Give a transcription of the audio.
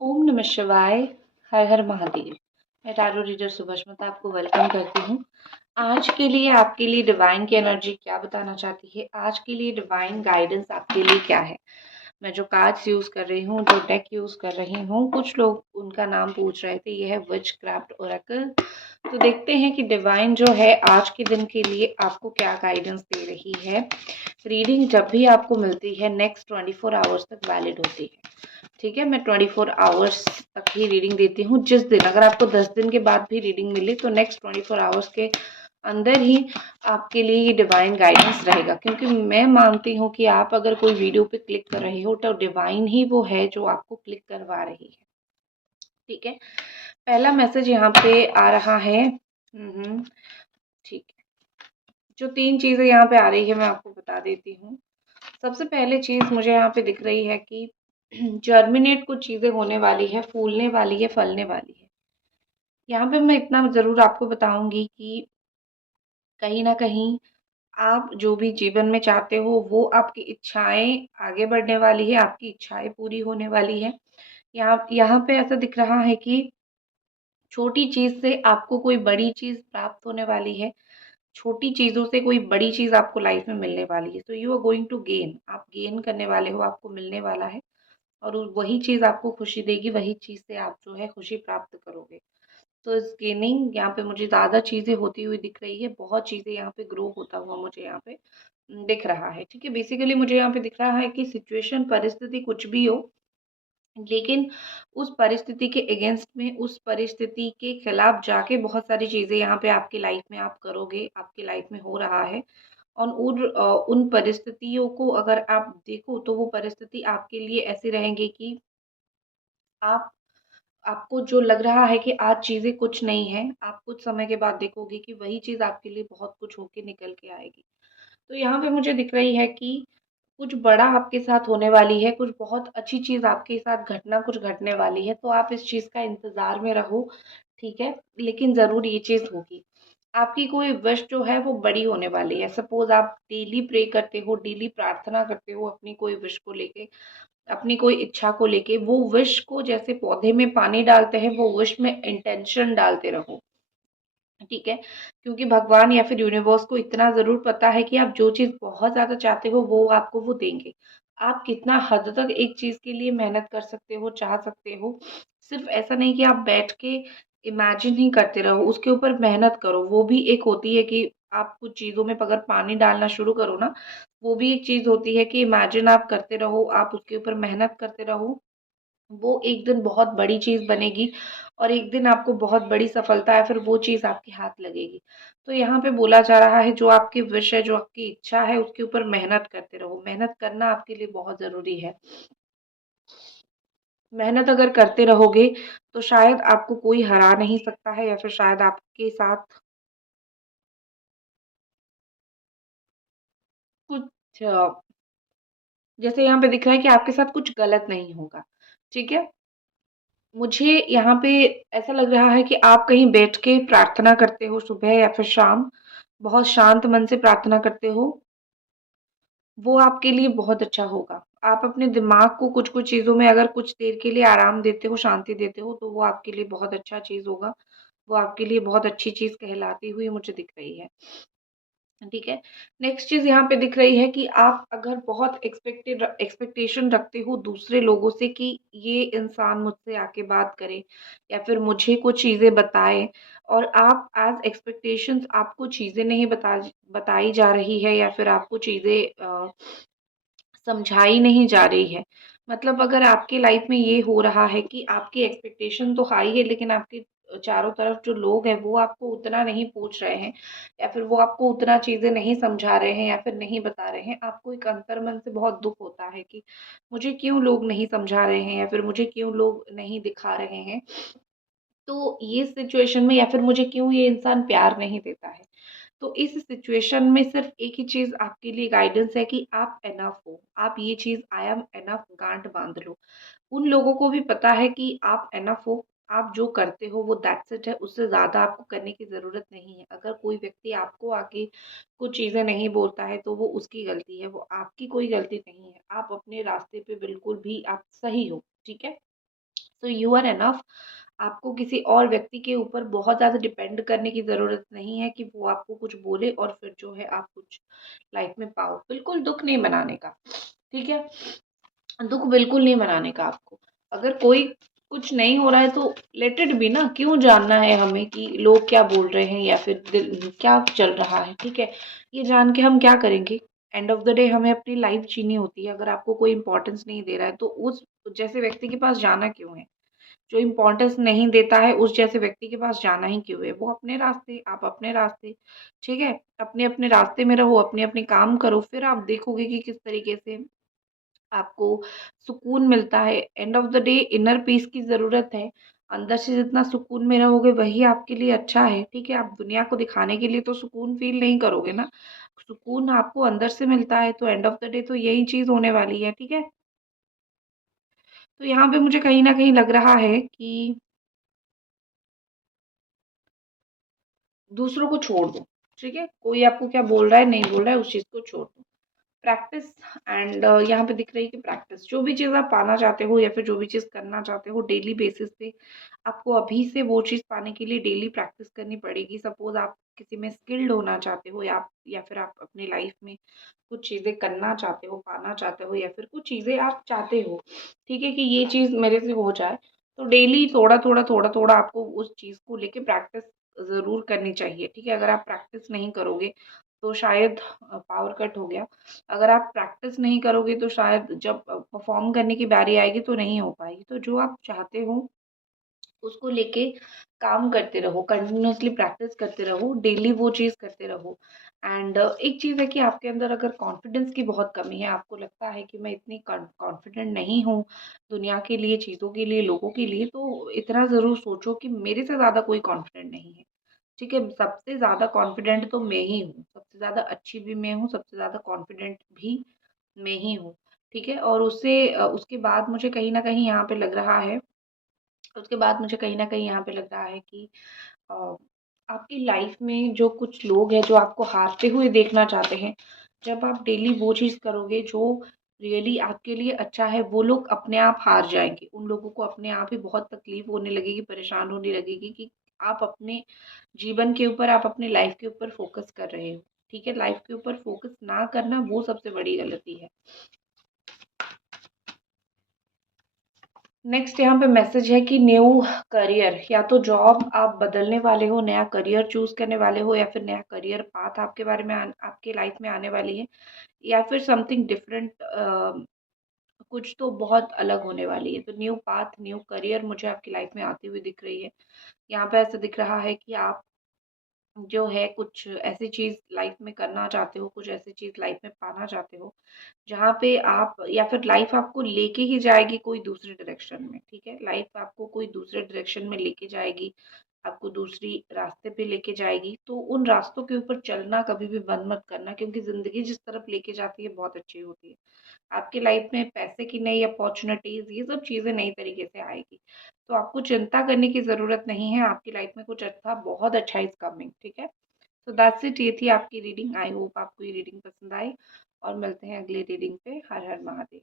ओम नमः शिवाय। हर हर महादेव। मैं टैरो रीडर सुभष्मिता आपको वेलकम करती हूँ। आज के लिए आपके लिए डिवाइन की एनर्जी क्या बताना चाहती है, आज के लिए डिवाइन गाइडेंस आपके लिए क्या है। मैं जो कार्ड्स यूज कर रही हूँ, जो डेक यूज कर रही हूँ, कुछ लोग उनका नाम पूछ रहे थे, ये है विचक्राफ्ट ओरेकल। तो देखते हैं कि डिवाइन जो है आज के दिन के लिए आपको क्या गाइडेंस दे रही है। रीडिंग जब भी आपको मिलती है नेक्स्ट 24 आवर्स तक वैलिड होती है। ठीक है, मैं 24 आवर्स तक ही रीडिंग देती हूँ। जिस दिन अगर आपको 10 दिन के बाद भी रीडिंग मिली तो नेक्स्ट 24 आवर्स के अंदर ही आपके लिए ये डिवाइन गाइडेंस रहेगा, क्योंकि मैं मानती हूँ कि आप अगर कोई वीडियो पे क्लिक कर रहे हो तो डिवाइन ही वो है जो आपको क्लिक करवा रही है। ठीक है, पहला मैसेज यहाँ पे आ रहा है। ठीक है, जो 3 चीजें यहाँ पे आ रही है मैं आपको बता देती हूँ। सबसे पहले चीज मुझे यहाँ पे दिख रही है कि जर्मिनेट कुछ चीजें होने वाली है, फूलने वाली है, फलने वाली है। यहाँ पे मैं इतना जरूर आपको बताऊंगी कि कहीं ना कहीं आप जो भी जीवन में चाहते हो वो आपकी इच्छाएं आगे बढ़ने वाली है, आपकी इच्छाएं पूरी होने वाली है। यहाँ यहाँ पे ऐसा दिख रहा है कि छोटी चीज से आपको कोई बड़ी चीज प्राप्त होने वाली है। छोटी चीजों से कोई बड़ी चीज आपको लाइफ में मिलने वाली है। तो you are going to gain, आप गेन करने वाले हो, आपको मिलने वाला है। और वही चीज आपको खुशी देगी, वही चीज से आप जो है खुशी प्राप्त करोगे। तो इस गेनिंग यहाँ पे मुझे ज्यादा चीजें होती हुई दिख रही है, बहुत चीजें यहाँ पे ग्रो होता हुआ मुझे यहाँ पे दिख रहा है। ठीक है, बेसिकली मुझे यहाँ पे दिख रहा है कि सिचुएशन, परिस्थिति कुछ भी हो, लेकिन उस परिस्थिति के अगेंस्ट में, उस परिस्थिति के खिलाफ जाके बहुत सारी चीजें यहाँ पे आपकी लाइफ में आप करोगे, आपकी लाइफ में हो रहा है। और उन परिस्थितियों को अगर आप देखो तो वो परिस्थिति आपके लिए ऐसी रहेंगी कि आप आपको जो लग रहा है कि आज चीजें कुछ नहीं है, आप कुछ समय के बाद देखोगे कि वही चीज आपके लिए बहुत कुछ होके निकल के आएगी। तो यहाँ पे मुझे दिख रही है कि कुछ बड़ा आपके साथ होने वाली है, कुछ बहुत अच्छी चीज आपके साथ घटना कुछ घटने वाली है। तो आप इस चीज का इंतजार में रहो। ठीक है, लेकिन जरूर ये चीज होगी। आपकी कोई विश जो है वो बड़ी होने वाली है। सपोज आप डेली प्रे करते हो, डेली प्रार्थना करते हो अपनी कोई विश को लेके, अपनी कोई इच्छा को लेके, वो विश को जैसे पौधे में पानी डालते हैं, वो विश में इंटेंशन डालते रहो। ठीक है, क्योंकि भगवान या फिर यूनिवर्स को इतना जरूर पता है कि आप जो चीज बहुत ज्यादा चाहते हो वो आपको वो देंगे। आप कितना हद तक एक चीज के लिए मेहनत कर सकते हो, चाह सकते हो। सिर्फ ऐसा नहीं कि आप बैठ के इमेजिन ही करते रहो, उसके ऊपर मेहनत करो। वो भी एक होती है कि आप कुछ चीजों में अगर पानी डालना शुरू करो ना, वो भी एक चीज होती है कि इमेजिन आप करते रहो, आप उसके ऊपर मेहनत करते रहो। वो एक दिन बहुत बड़ी चीज बनेगी और एक दिन आपको बहुत बड़ी सफलता है, फिर वो चीज आपके हाथ लगेगी। तो यहाँ पे बोला जा रहा है, जो आपकी विश है, जो आपकी इच्छा है, उसके ऊपर मेहनत करते रहो। मेहनत करना आपके लिए बहुत जरूरी है। मेहनत अगर करते रहोगे तो शायद आपको कोई हरा नहीं सकता है, या फिर शायद आपके साथ कुछ जैसे यहाँ पे दिख रहा है कि आपके साथ कुछ गलत नहीं होगा। ठीक है, मुझे यहाँ पे ऐसा लग रहा है कि आप कहीं बैठ के प्रार्थना करते हो सुबह या फिर शाम, बहुत शांत मन से प्रार्थना करते हो। वो आपके लिए बहुत अच्छा होगा। आप अपने दिमाग को कुछ कुछ चीजों में अगर कुछ देर के लिए आराम देते हो, शांति देते हो, तो वो आपके लिए बहुत अच्छा चीज होगा। वो आपके लिए बहुत अच्छी चीज कहलाती हुई मुझे दिख रही है। ठीक है, नेक्स्ट चीज यहाँ पे दिख रही है कि आप अगर बहुत एक्सपेक्टेशन रखते हो दूसरे लोगों से कि ये इंसान मुझसे आके बात करे या फिर मुझे कुछ चीजें बताए, और आप एज एक्सपेक्टेशंस आपको चीजें नहीं बताई जा रही है, या फिर आपको चीजें समझाई नहीं जा रही है। मतलब अगर आपके लाइफ में ये हो रहा है कि आपकी एक्सपेक्टेशन तो हाई है, लेकिन आपके चारों तरफ जो लोग हैं वो आपको उतना नहीं पूछ रहे हैं, या फिर वो आपको उतना चीजें नहीं समझा रहे हैं, या फिर नहीं बता रहे हैं, आपको एक अंतर्मन से बहुत दुख होता है कि मुझे क्यों लोग नहीं समझा रहे हैं, या फिर मुझे क्यों लोग नहीं दिखा रहे हैं। तो ये सिचुएशन में, या फिर मुझे क्यों ये इंसान प्यार नहीं देता है। तो इस सिचुएशन में सिर्फ एक ही चीज आपके लिए गाइडेंस है कि आप एनफ हो। आप ये चीज आई एम एनफ गांठ बांध लो। उन लोगों को भी पता है कि आप एनफ हो। आप जो करते हो वो दैट्स इट है, उससे ज्यादा आपको करने की जरूरत नहीं है। अगर कोई व्यक्ति आपको आके कुछ चीजें नहीं बोलता है तो वो उसकी गलती है, वो आपकी कोई गलती नहीं है। आप अपने रास्ते पे बिल्कुल भी आप सही हो। ठीक है, सो यू आर एनफ। आपको किसी और व्यक्ति के ऊपर बहुत ज़्यादा डिपेंड करने की ज़रूरत नहीं है कि वो आपको कुछ बोले और फिर जो है आप कुछ लाइफ में पाओ। बिल्कुल दुःख नहीं मनाने का, ठीक है? दुःख बिल्कुल नहीं मनाने का आपको। अगर कोई कुछ नहीं हो रहा है तो लेट इट बी ना, क्यों जानना है हमें कि लोग क्या बोल रहे हैं या फिर क्या चल रहा है, ठीक है? ये जान के हम क्या करेंगे? एंड ऑफ द डे हमें अपनी लाइफ जीनी होती है। अगर आपको कोई इम्पोर्टेंस नहीं दे रहा है तो उस जैसे व्यक्ति के पास जाना क्यों है? जो इम्पोर्टेंस नहीं देता है उस जैसे व्यक्ति के पास जाना ही क्यों है? वो अपने रास्ते, आप अपने रास्ते, ठीक है? अपने अपने रास्ते में रहो, अपने अपने काम करो, फिर आप देखोगे कि किस तरीके से आपको सुकून मिलता है। End of the day inner peace की ज़रूरत है। अंदर से जितना सुकून में रहोगे वही आपके लिए अच्छा है, ठीक है? आप दुनिया को दिखाने के लिए तो सुकून फ़ील नहीं करोगे ना। सुकून आपको अंदर से मिलता है तो एंड ऑफ द डे तो यही चीज़ होने वाली है, ठीक है? तो यहाँ पे मुझे कहीं न कहीं लग रहा है कि दूसरों को छोड़ दो, ठीक है? कोई आपको क्या बोल रहा है, नहीं बोल रहा है, उस चीज़ को छोड़ दो। प्रैक्टिस एंड यहाँ पे दिख रही है कि प्रैक्टिस, जो भी चीज़ आप पाना चाहते हो या फिर जो भी चीज़ करना चाहते हो डेली बेसिस पे, आपको अभी से वो चीज़ पाने के लिए डेली प्रैक्टिस करनी पड़ेगी। सपोज़ आप किसी में स्किल्ड होना चाहते हो या फिर आप अपनी लाइफ में कुछ चीज़ें करना चाहते हो, पाना चाहते हो या फिर कुछ चीज़ें आप चाहते हो, ठीक है, कि ये चीज़ मेरे से हो जाए, तो डेली थोड़ा-थोड़ा, थोड़ा-थोड़ा आपको उस चीज़ को लेके प्रैक्टिस ज़रूर करनी चाहिए, ठीक है? अगर आप प्रैक्टिस नहीं करोगे तो शायद पावर कट हो गया। अगर आप प्रैक्टिस नहीं करोगे तो शायद जब परफ़ॉर्म करने की बारी आएगी तो नहीं हो पाएगी। तो जो आप चाहते हो उसको लेके काम करते रहो, कंटिन्यूअसली प्रैक्टिस करते रहो, डेली वो चीज़ करते रहो। एंड एक चीज़ है कि आपके अंदर अगर कॉन्फिडेंस की बहुत कमी है, आपको लगता है कि मैं इतनी कॉन्फिडेंट नहीं हूँ दुनिया के लिए, चीज़ों के लिए, लोगों के लिए, तो इतना ज़रूर सोचो कि मेरे से ज़्यादा कोई कॉन्फिडेंट नहीं है। ठीक है? सबसे ज़्यादा कॉन्फिडेंट तो मैं ही हूँ, सबसे ज़्यादा अच्छी भी मैं हूँ, सबसे ज़्यादा कॉन्फिडेंट भी मैं ही हूँ। ठीक है? और उसके बाद मुझे कहीं न कहीं यहाँ पे लग रहा है, उसके बाद मुझे कहीं न कहीं यहाँ पे लग रहा है कि अ, आपकी लाइफ में जो कुछ लोग हैं जो आपको हारते हुए देखना चाहते हैं, जब आप डेली वो चीज़ करोगे जो रियली आपके लिए अच्छा है, वो लोग अपने आप हार जाएँगे। उन लोगों को अपने आप ही बहुत तकलीफ़ होने लगेगी, परेशान होने लगेगी कि आप अपने जीवन के ऊपर, आप अपनी लाइफ के ऊपर फ़ोकस कर रहे हो। ठीक है? लाइफ के ऊपर फ़ोकस ना करना वो सबसे बड़ी गलती है। नेक्स्ट यहाँ पे मैसेज है कि न्यू करियर, या तो जॉब आप बदलने वाले हो, नया करियर चूज़ करने वाले हो या फिर नया करियर पाथ आपके बारे में आपके लाइफ में आने वाली है, या फिर समथिंग डिफरेंट, कुछ तो बहुत अलग होने वाली है। तो न्यू पाथ, न्यू करियर मुझे आपकी लाइफ में आती हुई दिख रही है। यहाँ पे ऐसा दिख रहा है कि आप जो है कुछ ऐसी चीज़ लाइफ में करना चाहते हो, कुछ ऐसी चीज़ लाइफ में पाना चाहते हो जहाँ पे आप, या फिर लाइफ आपको लेके ही जाएगी कोई दूसरे डायरेक्शन में, ठीक है? लाइफ आपको कोई दूसरे डायरेक्शन में लेके जाएगी, आपको दूसरी रास्ते पे लेके जाएगी, तो उन रास्तों के ऊपर चलना कभी भी बंद मत करना, क्योंकि ज़िंदगी जिस तरफ लेके जाती है बहुत अच्छी होती है। आपकी लाइफ में पैसे की नई अपॉर्च्युनिटीज़, ये सब चीज़ें नई तरीके से आएगी। तो आपको चिंता करने की ज़रूरत नहीं है, आपकी लाइफ में कुछ अच्छा, बहुत अच्छा इज़ कमिंग, ठीक है? तो दैट्स इट, ये थी आपकी रीडिंग। आई होप आपको ये रीडिंग पसंद आई और मिलते हैं अगली रीडिंग पे। हर हर महादेव।